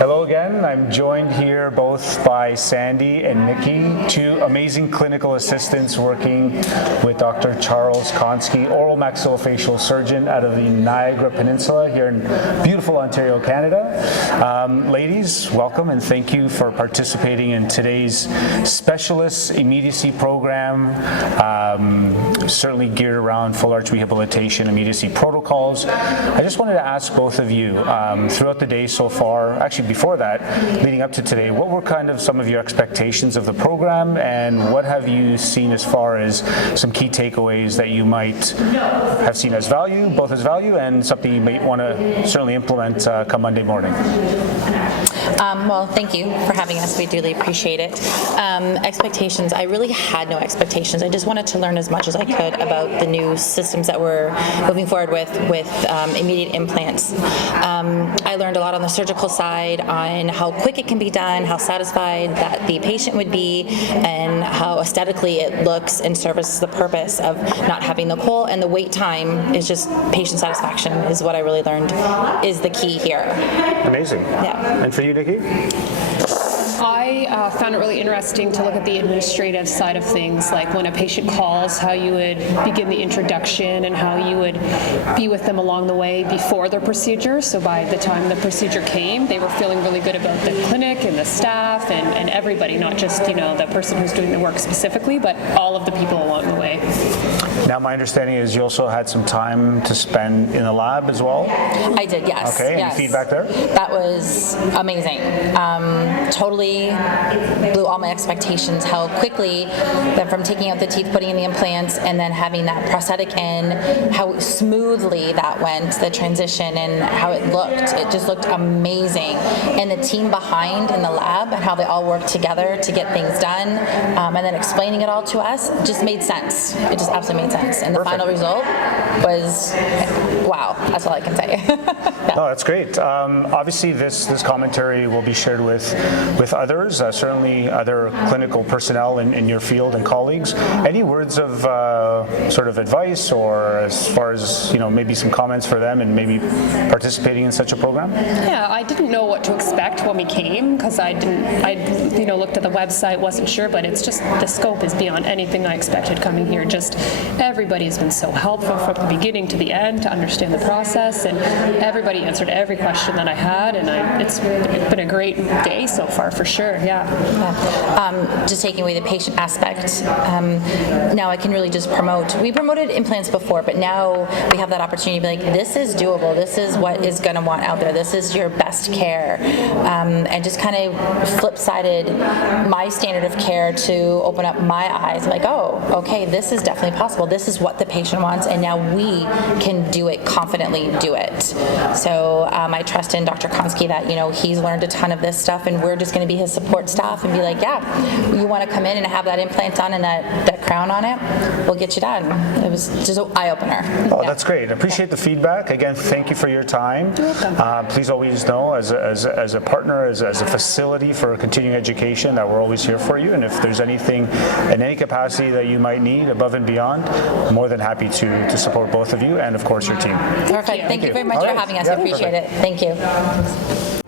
Hello again. I'm joined here both by Sandy and Nikki, two amazing clinical assistants working with Dr. Charles Konski, oral maxillofacial surgeon out of the Niagara Peninsula here in beautiful Ontario, Canada. Ladies, welcome and thank you for participating in today's specialist immediacy program, certainly geared around full arch rehabilitation immediacy protocols. I just wanted to ask both of you, throughout the day so far, actually before that, leading up to today, what were kind of some of your expectations of the program, and what have you seen as far as some key takeaways that you might have seen as value, both as value and something you might want to certainly implement come Monday morning? Well, thank you for having us. We really appreciate it. Expectations, I really had no expectations. I just wanted to learn as much as I could about the new systems that we're moving forward with immediate implants. I learned a lot on the surgical side on how quick it can be done, how satisfied that the patient would be, and how aesthetically it looks and serves the purpose of not having the coal, and the wait time is just patient satisfaction is what I really learned is the key here. Amazing. Yeah. And for you, Nikki? I found it really interesting to look at the administrative side of things, like when a patient calls, how you would begin the introduction and how you would be with them along the way before their procedure. So by the time the procedure came, they were feeling really good about the clinic and the staff and everybody, not just, the person who's doing the work specifically, but all of the people along the way. Now, my understanding is you also had some time to spend in the lab as well? I did, yes. Okay, yes. Any feedback there? That was amazing. Totally blew all my expectations, how quickly, then from taking out the teeth, putting in the implants, and then having that prosthetic in, how smoothly that went, the transition, and how it looked. It just looked amazing. And the team behind in the lab, and how they all worked together to get things done, and then explaining it all to us, just made sense. It just absolutely made sense. And the Perfect. final result was, wow, that's all I can say. Yeah. No, that's great. Obviously, this commentary will be shared with others, certainly other clinical personnel in your field and colleagues. Any words of sort of advice, or as far as maybe some comments for them and maybe participating in such a program? Yeah, I didn't know what to expect when we came because I looked at the website, wasn't sure, but it's just the scope is beyond anything I expected coming here. Just everybody has been so helpful from the beginning to the end to understand the process, and everybody answered every question that I had, and it's been a great day so far for sure. Yeah. Just taking away the patient aspect, now I can really just promote. We promoted implants before, but now we have that opportunity to be like, this is doable. This is what is going to want out there. This is your best care. And just kind of flip-sided my standard of care to open up my eyes. Like, oh, okay, this is definitely possible. This is what the patient wants, and now we can do it, confidently do it. So I trust in Dr. Konski that, he's learned a ton of this stuff, and we're just going to be his support staff and be like, yeah, you want to come in and have that implant on and that crown on it, we'll get you done. It was just an eye-opener. Oh, yeah. That's great. I appreciate the feedback. Again, thank you for your time. You're welcome. Please always know, as a partner, as a facility for continuing education, that we're always here for you. And if there's anything in any capacity that you might need above and beyond, I'm more than happy to support both of you and, of course, your team. Perfect. Thank you very much for having us. I appreciate it. Thank you.